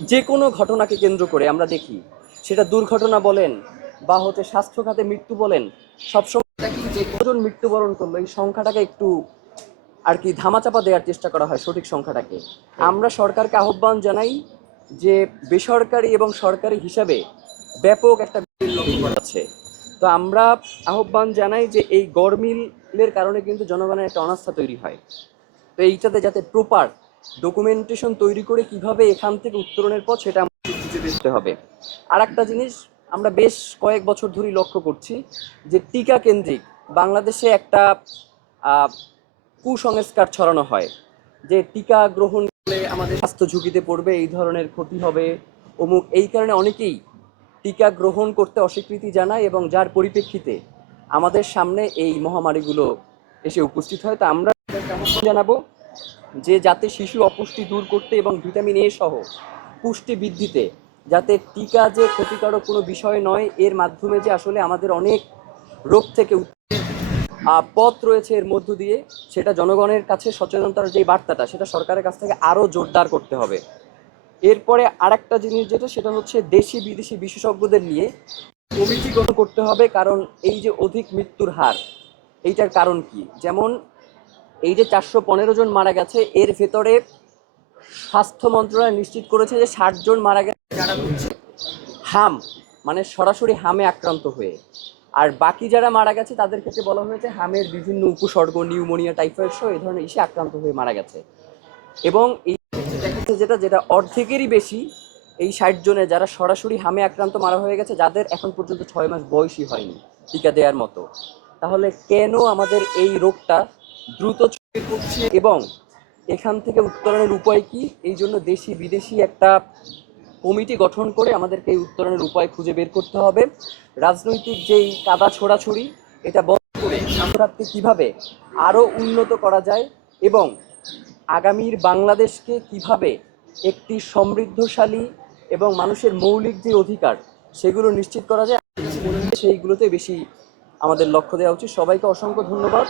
যে কোনো ঘটনাকে কেন্দ্র করে আমরা দেখি, সেটা দুর্ঘটনা বলেন বা স্বাস্থ্য খাতে মৃত্যু বলেন, সবসময় দেখি যে কজন মৃত্যুবরণ করলো এই সংখ্যাটাকে একটু আর কি ধামাচাপা দেওয়ার চেষ্টা করা হয় সঠিক সংখ্যাটাকে। আমরা সরকারকে আহ্বান জানাই যে বেসরকারি এবং সরকারি হিসাবে ব্যাপক একটা লক্ষ্য করা আছে। তো আমরা আহ্বান জানাই যে এই গড়মিলের কারণে কিন্তু জনগণের একটা অনাস্থা তৈরি হয়। তো এইটাতে যাতে প্রপার ডকুমেন্টেশন তৈরি করে কিভাবে এখান থেকে উত্তরণের পথ সেটা আমাদের খুঁজে বের হবে। আর একটা জিনিস আমরা বেশ কয়েক বছর ধরেই লক্ষ্য করছি যে টিকা কেন্দ্রিক বাংলাদেশে একটা কুসংস্কার ছড়ানো হয় যে টিকা গ্রহণ করলে আমাদের স্বাস্থ্য ঝুঁকিতে পড়বে, এই ধরনের ক্ষতি হবে অমুক। এই কারণে অনেকেই টিকা গ্রহণ করতে অস্বীকৃতি জানায় এবং যার পরিপ্রেক্ষিতে আমাদের সামনে এই মহামারীগুলো এসে উপস্থিত হয়। তা আমরা জানাবো যে যাতে শিশু অপুষ্টি দূর করতে এবং ভিটামিন এ সহ পুষ্টি বৃদ্ধিতে যাতে টিকা যে ক্ষতিকারক কোনো বিষয় নয়, এর মাধ্যমে যে আসলে আমাদের অনেক রোগ থেকে পথ রয়েছে এর মধ্য দিয়ে, সেটা জনগণের কাছে সচেতনতার যে বার্তাটা সেটা সরকারের কাছ থেকে আরও জোরদার করতে হবে। এরপরে আরেকটা জিনিস যেটা, সেটা হচ্ছে দেশি বিদেশি বিশেষজ্ঞদের নিয়ে কমিটি গঠন করতে হবে। কারণ এই যে অধিক মৃত্যুর হার, এইটার কারণ কি? যেমন এই যে 415 জন মারা গেছে, এর ভেতরে স্বাস্থ্য মন্ত্রণালয় নিশ্চিত করেছে যে 60 জন মারা গেছে যারা হচ্ছে হাম, মানে সরাসরি হামে আক্রান্ত হয়ে। আর বাকি যারা মারা গেছে তাদের ক্ষেত্রে বলা হয়েছে হামের বিভিন্ন উপসর্গ, নিউমোনিয়া, টাইফয়েড সহ এই ধরনের ইসে আক্রান্ত হয়ে মারা গেছে। এবং এই দেখা যাচ্ছে যেটা যেটা অর্ধেকেরই বেশি এই 60 জনে যারা সরাসরি হামে আক্রান্ত মারা হয়ে গেছে, যাদের এখন পর্যন্ত 6 মাস বয়সই হয়নি টিকা দেওয়ার মতো। তাহলে কেন আমাদের এই রোগটা দ্রুত ছড়িয়ে পড়ছে এবং এখান থেকে উত্তরণের উপায় কি? এই জন্য দেশি বিদেশি একটা কমিটি গঠন করে আমাদেরকে এই উত্তরণের উপায় খুঁজে বের করতে হবে। রাজনৈতিক যেই কাদা ছোড়াছুড়ি, এটা বন্ধ করে স্বাস্থ্যখাতকে কীভাবে আরও উন্নত করা যায় এবং আগামীর বাংলাদেশকে কিভাবে একটি সমৃদ্ধশালী এবং মানুষের মৌলিক যে অধিকার সেগুলো নিশ্চিত করা যায়, সেইগুলোতে বেশি আমাদের লক্ষ্য দেওয়া উচিত। সবাইকে অসংখ্য ধন্যবাদ।